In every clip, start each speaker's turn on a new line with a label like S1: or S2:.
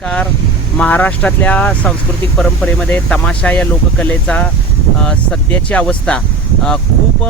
S1: नमस्कार. महाराष्ट्रातल्या सांस्कृतिक परंपरेमध्ये तमाशा या लोककलेचा सध्याची अवस्था खूप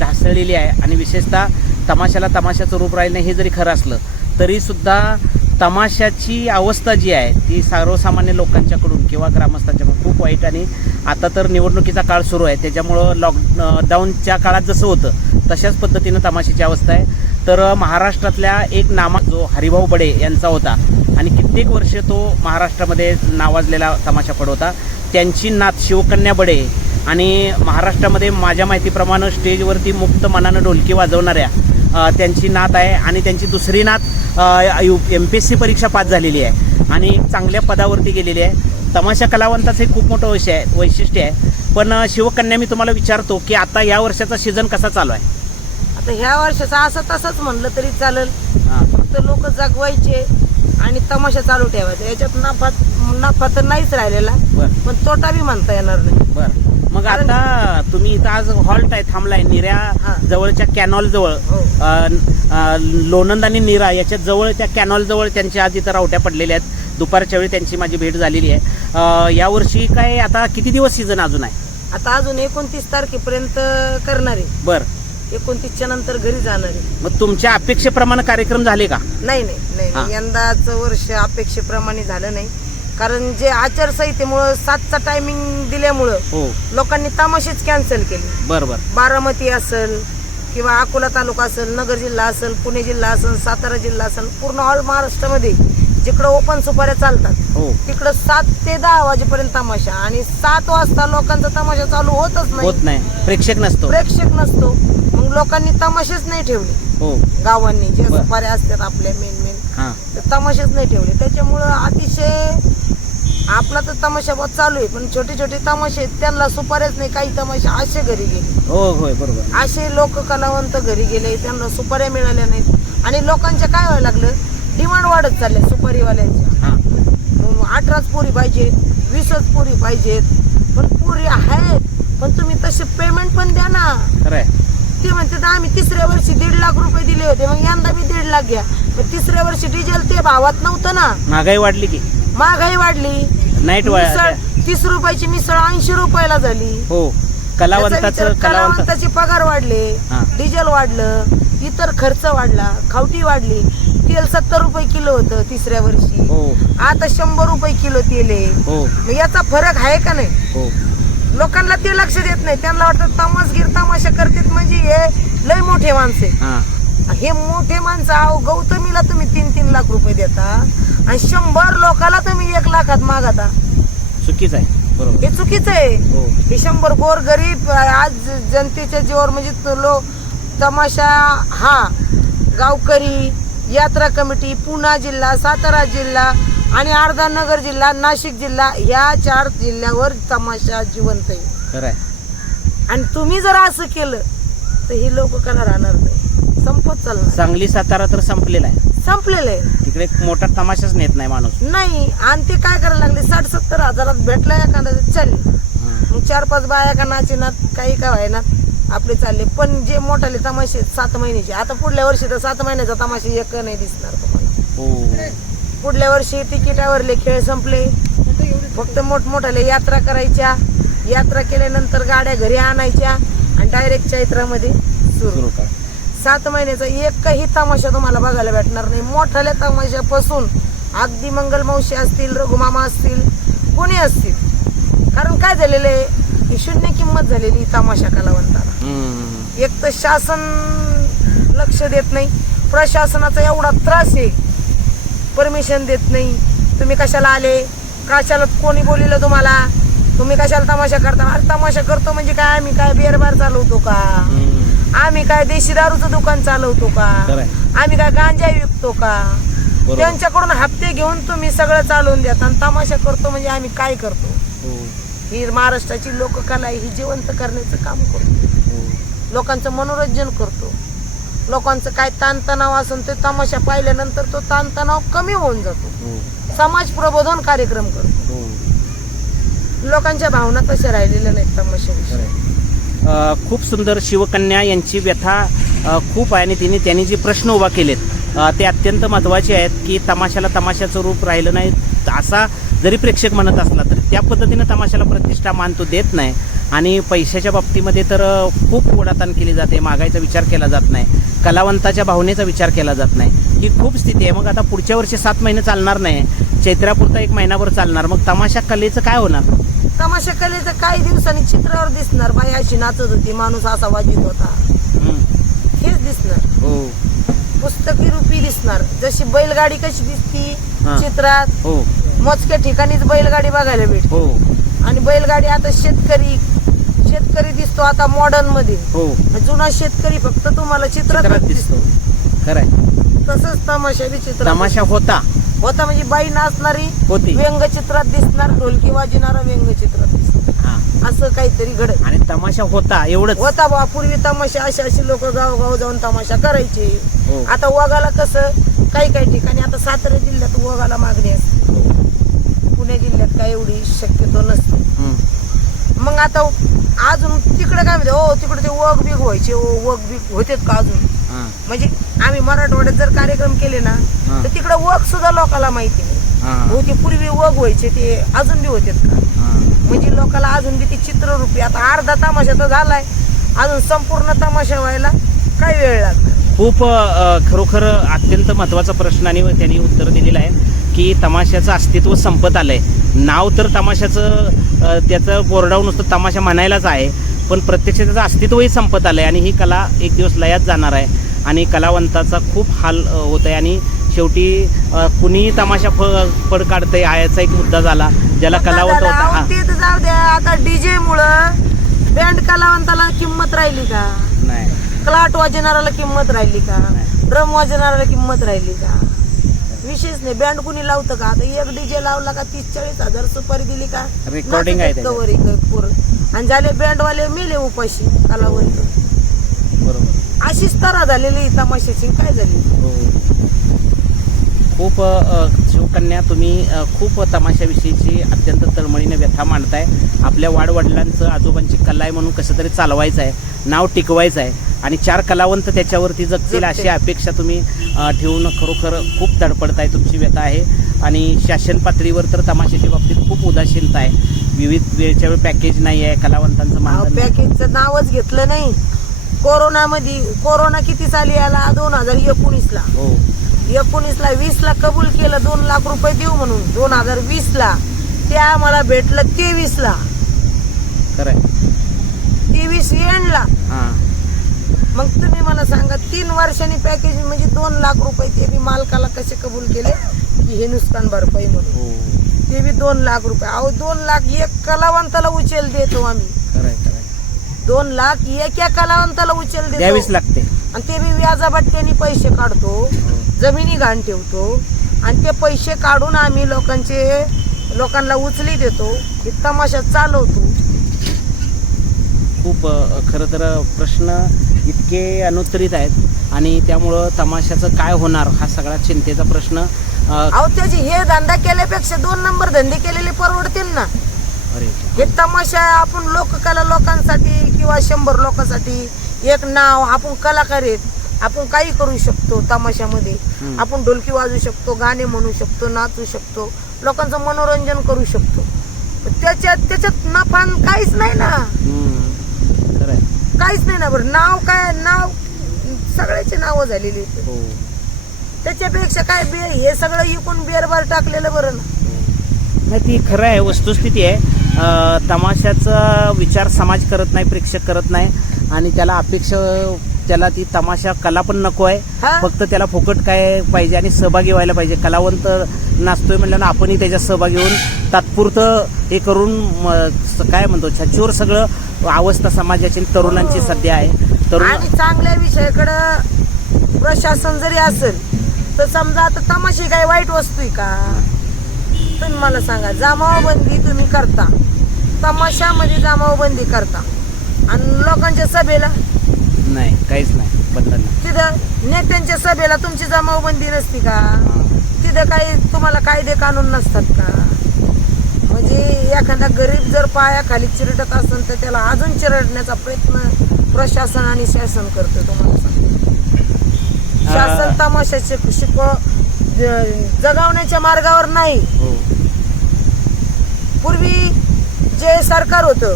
S1: ढासळलेली आहे. आणि विशेषतः तमाशाला तमाशाचं रूप राहिलं हे जरी खरं असलं तरीसुद्धा तमाशाची अवस्था जी आहे ती सर्वसामान्य लोकांच्याकडून किंवा ग्रामस्थांच्याकडून खूप वाईट आणि आता तर निवडणुकीचा काळ सुरू आहे. त्याच्यामुळं लॉकडाऊनच्या काळात जसं होतं तशाच पद्धतीनं तमाशाची अवस्था आहे. तर महाराष्ट्रातल्या एक नामा जो हरिभाऊ बडे यांचा होता आणि कित्येक वर्ष तो महाराष्ट्रामध्ये नावाजलेला तमाशा होता त्यांची नात शिवकन्या बडे आणि महाराष्ट्रामध्ये माझ्या माहितीप्रमाणे स्टेजवरती मुक्त मनानं ढोलकी वाजवणाऱ्या त्यांची नात आहे आणि त्यांची दुसरी नात एम पी एस सी परीक्षा पास झालेली आहे आणि चांगल्या पदावरती गेलेली आहे. तमाशा कलावंताचं एक खूप मोठं वैशिष्ट्य आहे वैशिष्ट्य आहे. पण शिवकन्या मी तुम्हाला विचारतो की आता या वर्षाचा सीझन कसा चालू आहे?
S2: आता ह्या वर्षाचा असं तसंच म्हणलं तरी चालेल.
S1: हां.
S2: फक्त लोक जगवायचे आणि तमाशा चालू ठेवायचा. याच्यात नफा नफा तर नाहीच राहिलेला.
S1: बरं.
S2: पण तोटा बी म्हणता येणार नाही.
S1: बर. मग आता तुम्ही इथं आज हॉल्ट आहे थांबलाय निऱ्या
S2: हा.
S1: जवळच्या कॅनॉल जवळ.
S2: हो.
S1: अ, अ, लोणंद आणि निरा याच्या जवळ त्या कॅनॉल जवळ त्यांच्या आज इथं रावट्या पडलेल्या आहेत. दुपारच्या वेळी त्यांची माझी भेट झालेली आहे. अ, यावर्षी काय आता किती दिवस सीझन अजून आहे?
S2: आता अजून एकोणतीस तारखेपर्यंत करणार आहे.
S1: बर.
S2: एकोणतीसच्या नंतर घरी जाणार आहे.
S1: मग तुमच्या अपेक्षेप्रमाणे कार्यक्रम झाले का?
S2: नाही नाही नाही
S1: हा.
S2: नाही. यंदाचं वर्ष अपेक्षेप्रमाणे झालं नाही. कारण जे आचारसंहितेमुळं सातचा टायमिंग दिल्यामुळं
S1: हो.
S2: लोकांनी तमाशीच कॅन्सल केली.
S1: बर बर
S2: बारामती असेल किंवा अकोला तालुका असेल नगर जिल्हा असेल पुणे जिल्हा असेल सातारा जिल्हा असेल पूर्ण ऑल महाराष्ट्रामध्ये जिकडं ओपन सुपाऱ्या चालतात
S1: हो.
S2: तिकडं सात ते दहा वाजेपर्यंत तमाशा. आणि सात वाजता लोकांचा तमाशा चालू होतच नाही.
S1: होत नाही. प्रेक्षक नसतो.
S2: प्रेक्षक नसतो. मग लोकांनी तमाशेच नाही ठेवले.
S1: हो.
S2: गावांनी जे
S1: बरं.
S2: सुपाऱ्या असतात आपल्या मेन मेन
S1: हां.
S2: तर तमाशेच नाही ठेवले. त्याच्यामुळं अतिशय आपला तर तमाशा बहुत चालू आहे. पण छोटे छोटे तमाशे आहेत, त्यांना सुपाऱ्याच नाही. काही तमाशे असे घरी गेले.
S1: हो होय बरोबर.
S2: असे लोक कलावंत घरी गेले. त्यांना सुपाऱ्या मिळाल्या नाहीत. आणि लोकांच्या काय व्हायला लागलं? डिमांड वाढत चालल्या सुपारीवाल्यांच्या अठराच पोरी पाहिजेत वीसच पोरी पाहिजेत. पण पोरी आहेत पण तुम्ही तसे पेमेंट पण द्या ना. ते म्हणते तर आम्ही तिसऱ्या वर्षी दीड लाख रुपये दिले होते मग यंदा मी दीड लाख घ्या. पण तिसऱ्या वर्षी डिझेल ते भावात नव्हतं ना.
S1: महागाई वाढली की.
S2: महागाई वाढली.
S1: नाईट
S2: मिसळ तीस रुपयाची मिसळ ऐंशी रुपयाला झाली.
S1: हो. कलावंताचं
S2: कलावंताचे पगार वाढले. डिझेल वाढलं इतर खर्च वाढला खावटी वाढली. तेल सत्तर रुपये किलो होतं तिसऱ्या वर्षी.
S1: हो.
S2: आता शंभर रुपये किलो तेल आहे.
S1: हो.
S2: मग याचा फरक आहे का नाही?
S1: हो.
S2: लोकांना ते लक्ष देत नाही. त्यांना वाटतं तमासगीर तमाशा करतात म्हणजे हे लय मोठे माणसे
S1: हां.
S2: हे मोठे माणसं अहो गौतमीला तुम्ही तीन तीन लाख रुपये देता आणि शंभर लोकाला तुम्ही एक लाखात मागता.
S1: चुकीच आहे. बरोबर.
S2: हे चुकीचं आहे.
S1: हो.
S2: हे शंभर गोर गरीब आज जनतेच्या जीवावर म्हणजे तो लो तमाशा हा गावकरी यात्रा कमिटी पुणा जिल्हा सातारा जिल्हा आणि अर्धा नगर जिल्हा नाशिक जिल्हा या चार जिल्ह्यावर तमाशा जिवंत आहे. आणि तुम्ही जर असं केलं तर ही लोक कला राहणार नाही. संपत चालणार.
S1: सांगली सातारा तर संपलेला आहे.
S2: संपलेलं आहे.
S1: तिकडे मोठा तमाशाच नेत नाही माणूस.
S2: नाही आणि ते काय करायला लागले? साठ सत्तर हजारात भेटला एखादा चालले
S1: हां.
S2: मग चार पाच बाया का नाचीनात काही का व्हायना आपले चालले. पण जे मोठाले तमाशे आहेत, सात महिन्याचे. आता पुढल्या वर्षी तर सात महिन्याचा तमाशे एक नाही दिसणार तुम्हाला.
S1: हो.
S2: पुढल्या वर्षी तिकिटावरले खेळ संपले. फक्त मोठमोठाले यात्रा करायच्या. यात्रा केल्यानंतर गाड्या घरी आणायच्या आणि डायरेक्ट चैत्रामध्ये सुरू. सात महिन्याचा एकही तमाशा तुम्हाला बघायला भेटणार नाही. मोठाल्या तमाशापासून अगदी मंगलमावशी असतील रघुमामा असतील कोणी असतील? कारण काय झालेलं आहे? ही शून्य किंमत झालेली तमाशा कलावंताला. एक तर शासन लक्ष देत नाही प्रशासनाचा एवढा त्रास आहे. परमिशन देत नाही. तुम्ही कशाला आले? कशाला कोणी बोलिलं तुम्हाला? तुम्ही कशाला तमाशा करता? अरे तमाशा करतो म्हणजे काय? आम्ही काय बिअर चालवतो का. आम्ही काय देशी दारूचं दुकान चालवतो का. आम्ही काय गांजा विकतो का?
S1: बरोबर.
S2: त्यांच्याकडून हप्ते घेऊन तुम्ही सगळं चालवून देता आणि तमाशा करतो म्हणजे आम्ही काय करतो?
S1: ही
S2: महाराष्ट्राची लोककला आहे ही जिवंत करण्याचं काम करतो. लोकांचं मनोरंजन करतो. लोकांचं काय ताणतणाव असेल ते तमाशा पाहिल्यानंतर तो ताणतणाव कमी होऊन जातो. समाज प्रबोधन कार्यक्रम करतो. लोकांच्या भावना तशा राहिलेल्या नाहीत तमाशाविषयी.
S1: खूप सुंदर शिवकन्या यांची व्यथा खूप आहे आणि तिने त्यांनी जे प्रश्न उभा केलेत ते अत्यंत महत्त्वाचे आहेत की तमाशाला तमाशाचं रूप राहिलं नाही. असा जरी प्रेक्षक म्हणत असला तर त्या पद्धतीनं तमाशाला प्रतिष्ठा मान तो देत नाही. आणि पैशाच्या बाबतीमध्ये तर खूप ओढाताण केली जाते. मागायचा विचार केला जात नाही. कलावंताच्या भावनेचा विचार केला जात नाही. ही खूप स्थिती आहे. मग आता पुढच्या वर्षी सात महिने चालणार नाही. चैत्रापुरता एक महिनाभर चालणार. मग तमाशा कलेचं काय होणार?
S2: तमाशा कलेचं काही दिवसांनी चित्रावर दिसणार. बाई अशी नाचत होती. माणूस असा वाजवीत होता. हेच दिसणार.
S1: हो.
S2: पुस्तकी रूपी दिसणार. जशी बैलगाडी कशी दिसती
S1: हा.
S2: चित्रात.
S1: हो.
S2: मोजक्या ठिकाणीच बैलगाडी बघायला भेटते.
S1: हो.
S2: आणि बैलगाडी आता शेतकरी शेतकरी दिसतो आता मॉडर्नमध्ये.
S1: हो.
S2: जुना शेतकरी फक्त तुम्हाला चित्रात
S1: चित्रात दिसतो. खरंय.
S2: तसंच तमाशा बी चित्रात
S1: तमाशा होता.
S2: होता म्हणजे बाई नाचणारी
S1: होती.
S2: व्यंगचित्रात दिसणार ढोलकी वाजणारा व्यंगचित्रात दिसणार
S1: हा.
S2: असं काहीतरी घडत.
S1: आणि तमाशा होता एवढंच.
S2: होता बा पूर्वी तमाशा अशी अशी लोक गाव गाव जाऊन तमाशा करायचे.
S1: हो.
S2: आता वगाला कसं काही काही ठिकाणी आता सातारा जिल्ह्यात वगाला मागणी असते. एवढी शक्यतो नसते
S1: हं.
S2: मग आता अजून तिकडे काय म्हणते हो तिकडे ते वग बिग व्हायचे ओ वग बिग होतेत का अजून
S1: हा.
S2: म्हणजे आम्ही मराठवाड्यात जर कार्यक्रम केले ना
S1: हा.
S2: तर तिकडे वग सुद्धा लोकांना माहिती नाही
S1: हा.
S2: हो ते पूर्वी वग व्हायचे ते अजून बी होतेत का
S1: हा.
S2: म्हणजे लोकांना अजून बी ते चित्ररूपी आता अर्धा तमाशा तर झालाय अजून संपूर्ण तमाशा व्हायला काय वेळ लागणार
S1: खूप खरोखर अत्यंत महत्त्वाचा प्रश्न आणि त्यांनी उत्तर दिलेलं आहे की तमाशाचं अस्तित्व संपत आलंय नाव तर तमाशाचं त्याचं बोर्डावर नुसतं तमाशा म्हणायलाच आहे. पण प्रत्यक्ष त्याचं अस्तित्वही संपत आलंय आणि ही कला एक दिवस लयात जाणार आहे. आणि कलावंताचा खूप हाल होत आहे आणि शेवटी कुणीही तमाशा फ फड काढतंय हा याचा एक मुद्दा झाला ज्याला कलावंत होता
S2: अहो,
S1: हा.
S2: ते तर जाऊ द्या. आता डीजे मुळे बँड कलावंताला किंमत राहिली का?
S1: नाही.
S2: क्लाट वाजवणाऱ्याला किंमत राहिली का. ड्रम वाजवणाऱ्याला किंमत राहिली का? विशेष नाही. बँड कुणी लावतं का? आता एक डीजे लावला का तीस चाळीस हजार सुपारी दिली का?
S1: Recording आहे त्याच्यात.
S2: कवर इकडं पोरं. आणि झाले बँड वाले मेले उपाशी कलावंत
S1: बरोबर.
S2: अशीच तरा झालेली ही तमाशाची. काय झाली?
S1: हो. खूप अ, शिवकन्या तुम्ही अ, खूप तमाशाविषयीची अत्यंत तळमळीने व्यथा मांडताय. आपल्या वाडवडिलांचं आजोबांची कला आहे म्हणून कसं तरी चालवायचं आहे. नाव टिकवायचं आहे. आणि चार कलावंत त्याच्यावरती जगतील. अशी अपेक्षा तुम्ही ठेवून खरोखर खूप धडपडताय तुमची व्यथा आहे. आणि शासन पातळीवर तर तमाशाच्या बाबतीत खूप उदासीनता आहे. विविध वेळच्या वेळ पॅकेज नाही आहे कलावंतांचं नाही.
S2: पॅकेजचं नावच घेतलं नाही. कोरोनामध्ये कोरोना किती साली आला? दोन हजार एकोणीसला.
S1: हो.
S2: एकोणीसला वीसला कबूल केलं दोन लाख रुपये देऊ म्हणून. दोन हजार वीसला. ते आम्हाला भेटलं तेवीसला.
S1: खरं
S2: तेवीस एंडला.
S1: हां.
S2: मग तुम्ही मला सांगा तीन वर्षांनी पॅकेज म्हणजे दोन लाख रुपये ते बी मालकाला कसे कबूल केले? की हे नुकसान भरपाई म्हणून.
S1: हो.
S2: ते बी दोन लाख रुपये. अहो दोन लाख एक कलावंताला उचल देतो आम्ही. दोन लाख एका कलावंताला उचल
S1: द्यावीच लागते.
S2: आणि ते बी व्याजाबट्ट्याने पैसे काढतो
S1: हो.
S2: जमिनी घाण ठेवतो आणि ते पैसे काढून आम्ही लोकांचे लोकांना उचली देतो हे तमाशा चालवतो.
S1: खूप खरं तर प्रश्न इतके अनुत्तरित आहेत आणि त्यामुळं तमाशाचं काय होणार हा सगळा चिंतेचा प्रश्न
S2: अहो त्याचे हे धंदा केल्यापेक्षा दोन नंबर धंदे केलेले परवडतील ना.
S1: अरे
S2: हे तमाशा आपण लोककला लोकांसाठी किंवा शंभर लोकांसाठी एक नाव आपण कलाकार आहेत आपण काही करू शकतो तमाशामध्ये. आपण ढोलकी वाजवू शकतो गाणे म्हणू शकतो नाचू शकतो लोकांचं मनोरंजन करू शकतो. त्याच्यात त्याच्यात नफा काहीच नाही ना. काहीच नाही ना बरं. नाव काय नाव सगळ्याची नावं झालेली.
S1: हो.
S2: त्याच्यापेक्षा काय बे हे सगळं इकून बेरबार टाकलेलं बरं ना.
S1: नाही ती खरं आहे वस्तुस्थिती आहे. अ, तमाशाचा विचार समाज करत नाही प्रेक्षक करत नाही. आणि त्याला अपेक्षा त्याला ती तमाशा कला पण नको आहे? फक्त त्याला फुकट काय पाहिजे आणि सहभागी व्हायला पाहिजे. कलावंत नाचतोय म्हणल्यानं आपणही त्याच्यात सहभागी होऊन तात्पुरतं हे करून म, स- काय म्हणतो छाचीवर सगळं अवस्था समाजाची तरुणांची सध्या आहे. तरुण
S2: आणि चांगल्या विषयाकडं प्रशासन जरी असेल तर समजा आता तमाशी काही वाईट वस्तू आहे का? तुम्ही मला सांगा जमावबंदी तुम्ही करता. तमाशामध्ये जमावबंदी करता. आणि लोकांच्या सभेला?
S1: नाही काहीच नाही बंधन नाही.
S2: तिथं नेत्यांच्या सभेला तुमची जमावबंदी नसती का. तिथं काही तुम्हाला कायदे कानून नसतात का? म्हणजे एखादा गरीब जर पायाखाली चिरडत असेल तर त्याला अजून चिरडण्याचा प्रयत्न प्रशासन आणि शासन करतं तुम्हाला सांगते. शासन तमाशा शिक शिकव जगावण्याच्या मार्गावर नाही.
S1: हो.
S2: पूर्वी जे सरकार होतं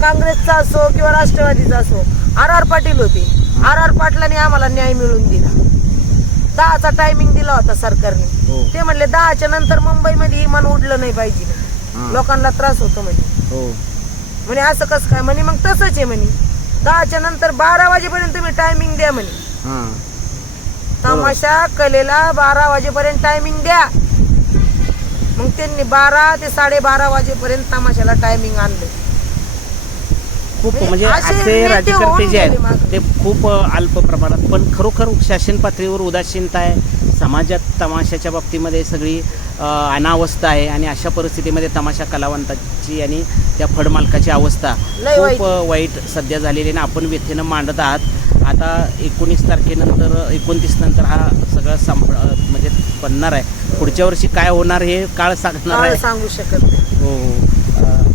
S2: काँग्रेसचं असो किंवा राष्ट्रवादीचं असो आर आर पाटील होते. आर आर पाटलाने आम्हाला न्याय मिळवून दिला. दहाचा टायमिंग दिला होता सरकारने.
S1: हो.
S2: ते म्हणले दहाच्या नंतर मुंबईमध्ये विमान उडलं नाही पाहिजे. लोकांना त्रास होतो म्हणे.
S1: हो.
S2: म्हणे असं कसं काय? म्हणे मग तसंच आहे म्हणे. दहाच्या नंतर बारा वाजेपर्यंत तुम्ही टायमिंग द्या म्हणे. तमाशा कलेला बारा वाजेपर्यंत टायमिंग द्या. मग त्यांनी बारा ते साडेबारा वाजेपर्यंत तमाशाला टायमिंग आणलं.
S1: खूप
S2: म्हणजे असे होऊन
S1: जे आहेत. ते खूप अल्प प्रमाणात. पण खरोखर शासन पातळीवर उदासीनता आहे. समाजात तमाशाच्या बाबतीमध्ये सगळी अनावस्था आहे आणि अशा परिस्थितीमध्ये तमाशा कलावंताची आणि त्या फडमालकाची अवस्था. खूप वाईट सध्या झालेली आणि आपण व्यथेनं मांडत आहात. आता एकोणीस तारखेनंतर एकोणतीस नंतर हा सगळं संप म्हणजे बनणार आहे. पुढच्या वर्षी काय होणार हे काळ सांगणार आहे.
S2: सांगू शकत नाही.
S1: हो हो.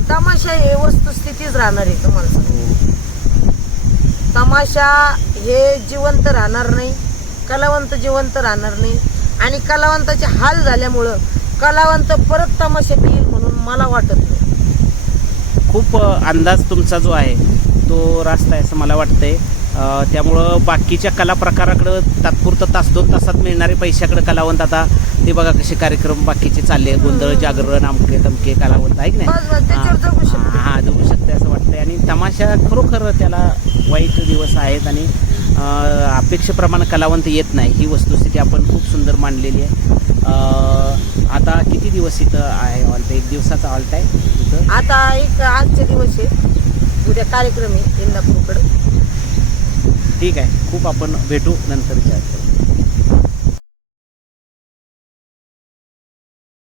S2: तमाशा हे वस्तुस्थितीच राहणार आहे तुम्हाला सांगतो. तमाशा हे जिवंत राहणार नाही कलावंत जिवंत राहणार नाही. आणि कलावंताचे हाल झाल्यामुळं कलावंत परत तमाशात येईल म्हणून मला वाटत नाही.
S1: खूप अंदाज तुमचा जो आहे तो रास्ता आहे असं मला वाटतंय. त्यामुळं बाकीच्या कला प्रकाराकडं तात्पुरतं तास दोन तासात मिळणारे पैशाकडे कलावंत आता ते बघा कसे कार्यक्रम बाकीचे चालले गोंधळ जागरण अमके तमके कलावंत आहे की नाही? हा. जगू शकते असं वाटतंय. आणि तमाशा खरोखर त्याला वाईट दिवस आहेत आणि अपेक्षेप्रमाणे कलावंत येत नाही. ही वस्तुस्थिती आपण खूप सुंदर मांडलेली आहे. आता किती दिवस इथं आहे ऑल्ट एक दिवसाचा ऑल्ट आहे इथं?
S2: आता एक आजचे दिवस आहे उद्या कार्यक्रम आहे इंदापूरकडे.
S1: ठीक आहे. खूप आपण भेटू नंतर